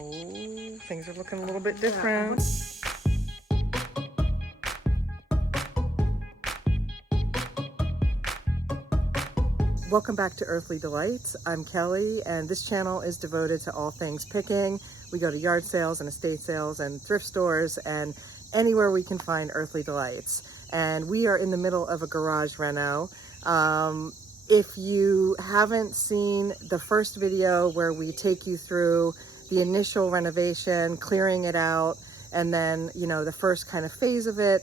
Oh, things are looking a little bit different. Welcome back to Earthly Delights. I'm Kelly, and this channel is devoted to all things picking. We go to yard sales and estate sales and thrift stores and anywhere we can find earthly delights. And we are in the middle of a garage reno. If you haven't seen the first video where we take you through the initial renovation, clearing it out, and then, you know, the first kind of phase of it,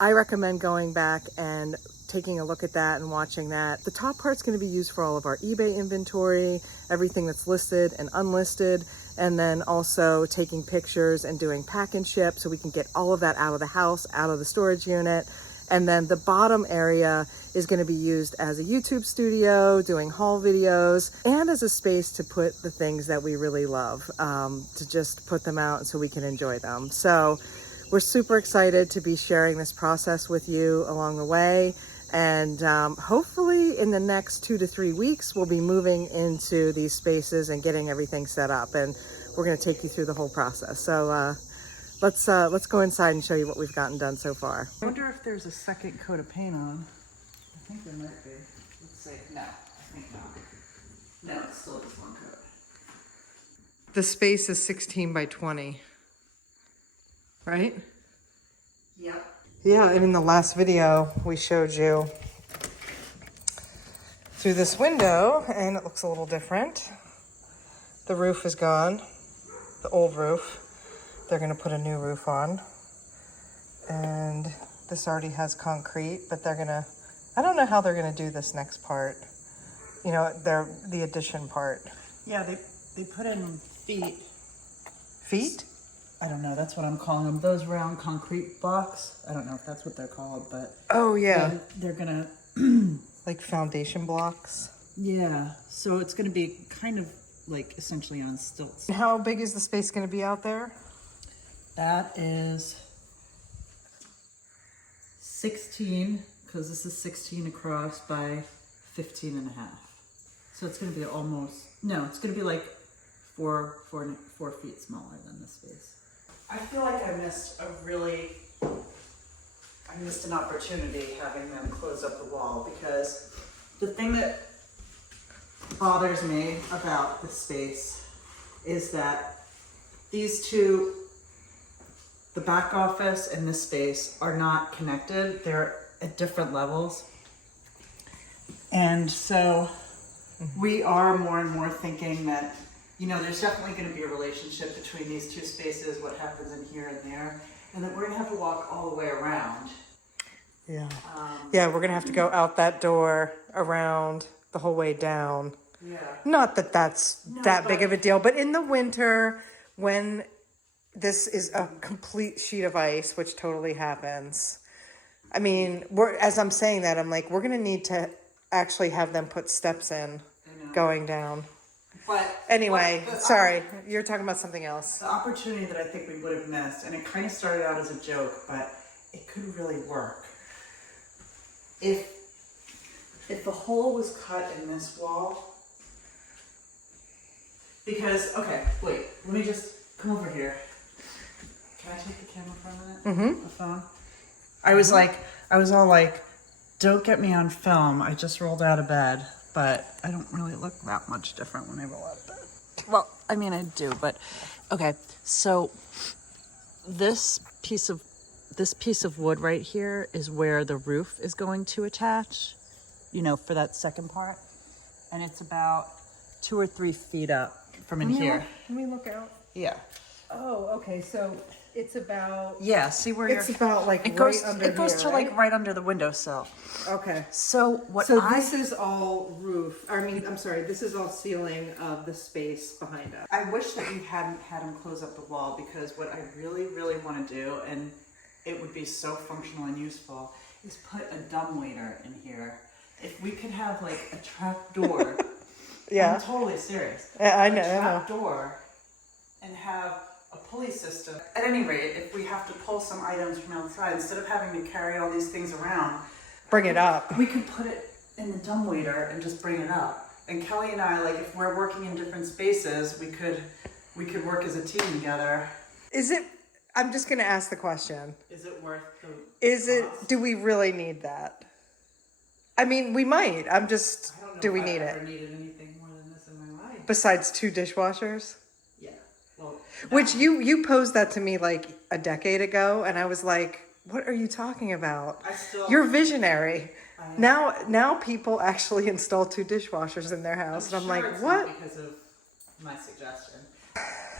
I recommend going back and taking a look at that and watching that. The top part's going to be used for all of our eBay inventory, everything that's listed and unlisted, and then also taking pictures and doing pack and ship so we can get all of that out of the house, out of the storage unit. And then the bottom area is going to be used as a YouTube studio, doing haul videos, and as a space to put the things that we really love, to just put them out so we can enjoy them. So we're super excited to be sharing this process with you along the way. And hopefully in the next 2 to 3 weeks, we'll be moving into these spaces and getting everything set up. And we're going to take you through the whole process. So let's go inside and show you what we've gotten done so far. I wonder if there's a second coat of paint on. I think there might be. Let's see. No, I think not. No, it's still just one coat. The space is 16 by 20, right? Yep. Yeah, in the last video we showed you through this window and it looks a little different. The roof is gone, the old roof. They're gonna put a new roof on. And this already has concrete, but I don't know how they're gonna do this next part. You know, the addition part. Yeah, they put in feet. Feet? I don't know, that's what I'm calling them. Those round concrete blocks. I don't know if that's what they're called, but oh yeah, they're gonna like foundation blocks. Yeah, so it's gonna be kind of like essentially on stilts. And how big is the space gonna be out there? That is 16, because this is 16 across by 15 and a half. So it's gonna be it's gonna be like 4 feet smaller than this space. I feel like I missed an opportunity having them close up the wall, because the thing that bothers me about this space is that these two, the back office and this space, are not connected. They're at different levels. And so we are more and more thinking that, you know, there's definitely going to be a relationship between these two spaces, what happens in here and there, and that we're going to have to walk all the way around. Yeah. Yeah, we're going to have to go out that door, around, the whole way down. Yeah. Not that that's big of a deal, but in the winter, when this is a complete sheet of ice, which totally happens. I mean, as I'm saying that, I'm like, we're going to need to actually have them put steps in going down. But anyway, sorry, you're talking about something else. The opportunity that I think we would have missed, and it kind of started out as a joke, but it could really work. If the hole was cut in this wall, because, okay, wait, let me just come over here. Can I take the camera for a minute? Mm-hmm. The phone? I was all like, don't get me on film. I just rolled out of bed. But I don't really look that much different when I roll out of bed. Well, I mean, I do, but okay. So this piece of wood right here is where the roof is going to attach, you know, for that second part. And it's about 2 or 3 feet up from in here. Let me look out. Yeah. Oh, okay. So it's about... Yeah, see where it's about like it goes, right under it goes here, to right? like right under the windowsill. Okay. So this is all roof. I'm sorry. This is all ceiling of the space behind us. I wish that you hadn't had him close up the wall, because what I really, really want to do, and it would be so functional and useful, is put a dumbwaiter in here. If we could have like a trap door. Yeah. I'm totally serious. Yeah, I know. A trap door and have a pulley system. At any rate, if we have to pull some items from outside, instead of having to carry all these things around, bring it up. We could put it in the dumbwaiter and just bring it up. And Kelly and I, like, if we're working in different spaces, we could we could work as a team together. Is it, I'm just gonna ask the question. Is it worth the Do we really need that? I mean, we might. I don't know Do we if need I've ever it? needed anything more than this in my life. Besides 2 dishwashers? Yeah. Well, Which you posed that to me like a decade ago, and I was like, what are you talking about? You're visionary. Now people actually install 2 dishwashers in their house, and I'm sure like, it's what? not because of my suggestion.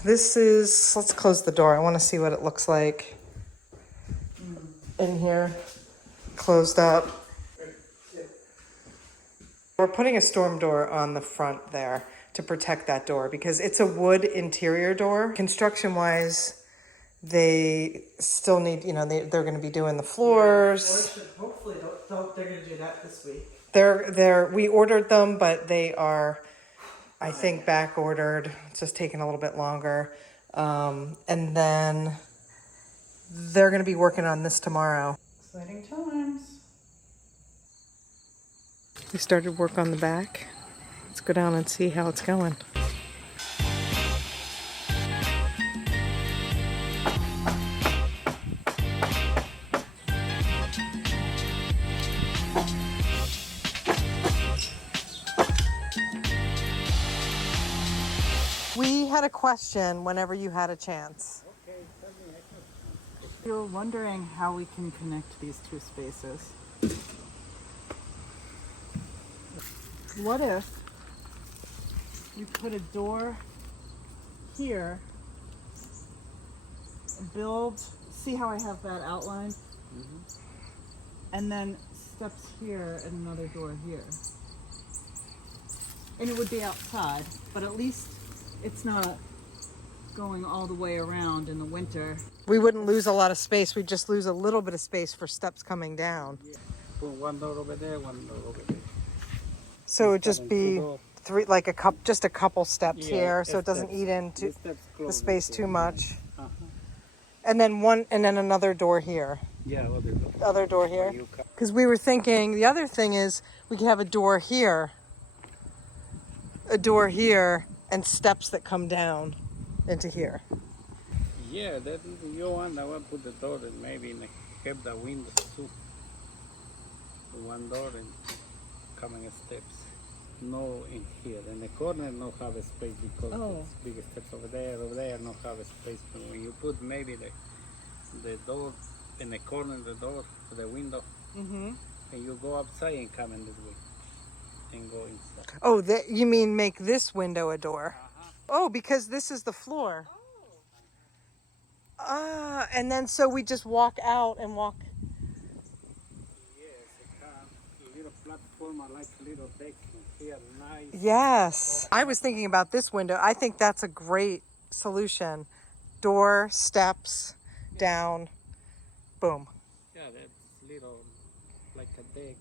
This is, let's close the door. I want to see what it looks like in here, closed up. We're putting a storm door on the front there to protect that door because it's a wood interior door. Construction wise, they still need, you know, they're going to be doing the floors. Hopefully, they're going to do that this week. We ordered them, but they are, I think, back ordered. It's just taking a little bit longer. And then they're going to be working on this tomorrow. Exciting times. We started work on the back. Let's go down and see how it's going. We had a question whenever you had a chance. We were wondering how we can connect these 2 spaces. What if you put a door here, see how I have that outlined? And then steps here and another door here. And it would be outside, but at least it's not going all the way around in the winter. We wouldn't lose a lot of space. We'd just lose a little bit of space for steps coming down. Put one door over there, one door over there. So it would just be 3, like just a couple steps here, so it doesn't eat into the space too much. And then another door here. Yeah, other door. Other door here. Because we were thinking the other thing is we could have a door here, and steps that come down into here. Yeah, that you want. I want to put the door and maybe have the windows too. One door and coming steps. No in here. In the corner, no have a space because it's big steps over there, no have a space. But when you put maybe the door in the corner, the door, the window, and you go outside and come in this way and go inside. Oh, you mean make this window a door? Oh, because this is the floor. And then so we just walk out and walk. Yes, a little platform, I like a little deck here, nice. Yes. I was thinking about this window. I think that's a great solution. Door, steps, down, boom. Yeah, that's little, like a deck,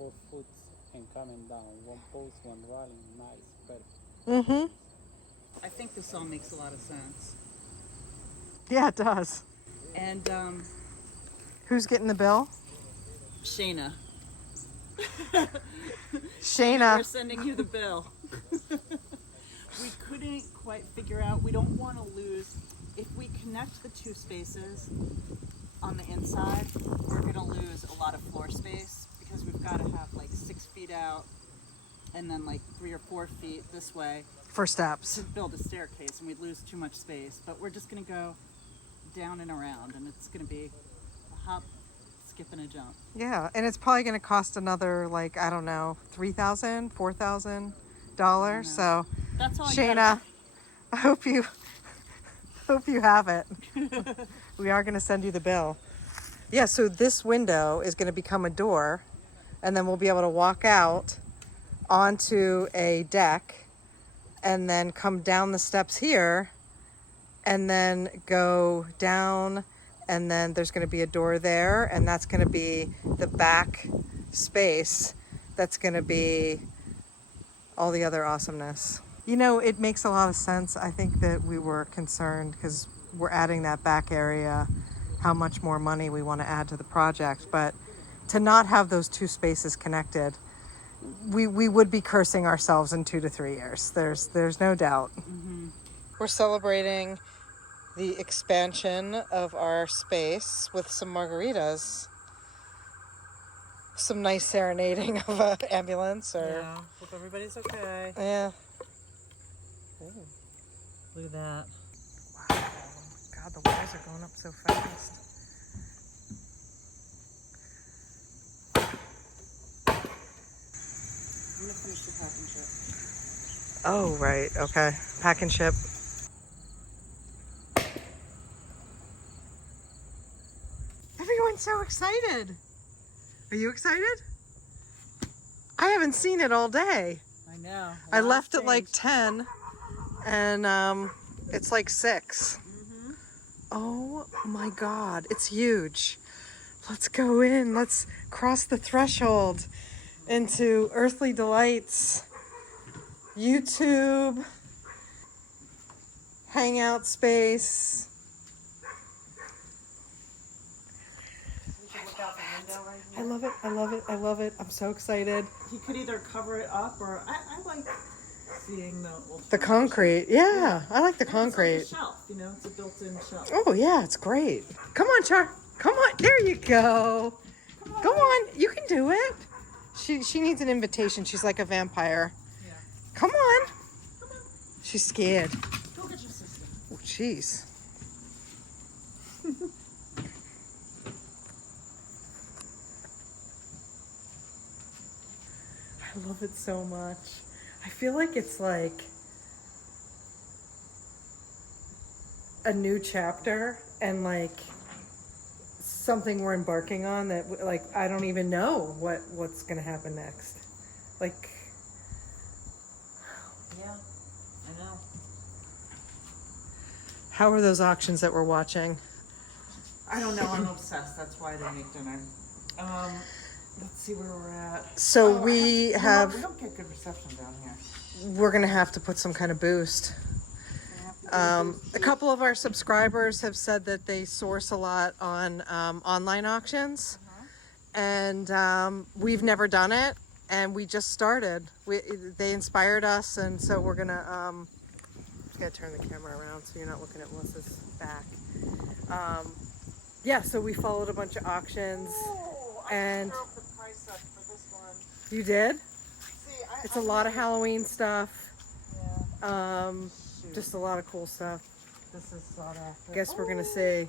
3-4 foot and coming down. One post, one railing, nice, perfect. I think this all makes a lot of sense. Yeah, it does. And Who's getting the bill? Shayna. Shayna. We're sending you the bill. We couldn't quite figure out, we don't want to lose, if we connect the 2 spaces on the inside, we're going to lose a lot of floor space because we've got to have like 6 feet out and then like 3 or 4 feet this way For steps. to build a staircase, and we'd lose too much space. But we're just going to go down and around, and it's going to be a hop, skip, and a jump. Yeah, and it's probably going to cost another, like, I don't know, $3,000, $4,000. So, That's all. Shayna, I hope you have it. We are going to send you the bill. Yeah, so this window is going to become a door, and then we'll be able to walk out onto a deck and then come down the steps here and then go down, and then there's going to be a door there, and that's going to be the back space. That's going to be all the other awesomeness. You know, it makes a lot of sense. I think that we were concerned because we're adding that back area, how much more money we want to add to the project, but to not have those 2 spaces connected we would be cursing ourselves in 2 to 3 years. There's no doubt. We're celebrating the expansion of our space with some margaritas. Some nice serenading of an ambulance or... Yeah, hope everybody's okay. Yeah. Look at that. Wow. God, the walls are going up so fast. I'm gonna finish the packing ship. Oh, right. Okay. Pack and ship. Everyone's so excited. Are you excited? I haven't seen it all day. I know. I left at like 10 and it's like 6. Oh my God, it's huge. Let's go in. Let's cross the threshold into Earthly Delights, YouTube, hangout space. I love it. I love it. I love it. I'm so excited. He could either cover it up or I like seeing The concrete. Yeah, I like the concrete. It's like a shelf, you know, it's a built-in shelf. Oh yeah, it's great. Come on, Char. Come on. There you go. Come on. You can do it. She needs an invitation. She's like a vampire. Yeah. Come on. Come on. She's scared. Go get your sister. Oh, jeez. I love it so much. I feel like it's like a new chapter and like something we're embarking on that like I don't even know what's gonna happen next. Like, Yeah, I know. how are those auctions that we're watching? I don't know, I'm obsessed. That's why I didn't make dinner. Let's see where we're at. So we don't get good reception down here. we're gonna have to put some kind of boost. A couple of our subscribers have said that they source a lot on online auctions, and we've never done it, and we just started. They inspired us, and so we're gonna turn the camera around so you're not looking at Melissa's back. Yeah, so we followed a bunch of auctions, and I the price up for this one. you did. See, It's a lot of Halloween stuff. Yeah. Just a lot of cool stuff. This is sought after. Guess we're gonna see.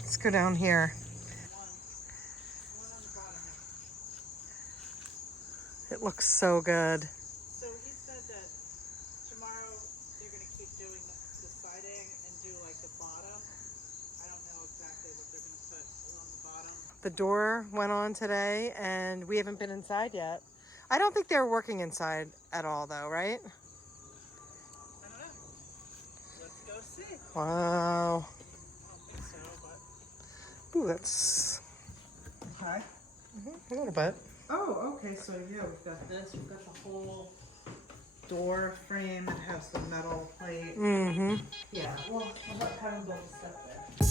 Let's go down here. One on the bottom here. It looks so good. So he said that tomorrow they're going to keep doing the siding and do like the bottom. I don't know exactly what they're going to put along the bottom. The door went on today and we haven't been inside yet. I don't think they're working inside at all though, right? I don't know. Let's go see. Wow. I don't think so, but... Ooh, that's Okay. a little bit. Oh, okay. So yeah, we've got this. We've got the whole door frame that has the metal plate. Mm-hmm. Yeah. Well, I'll have him build the stuff there.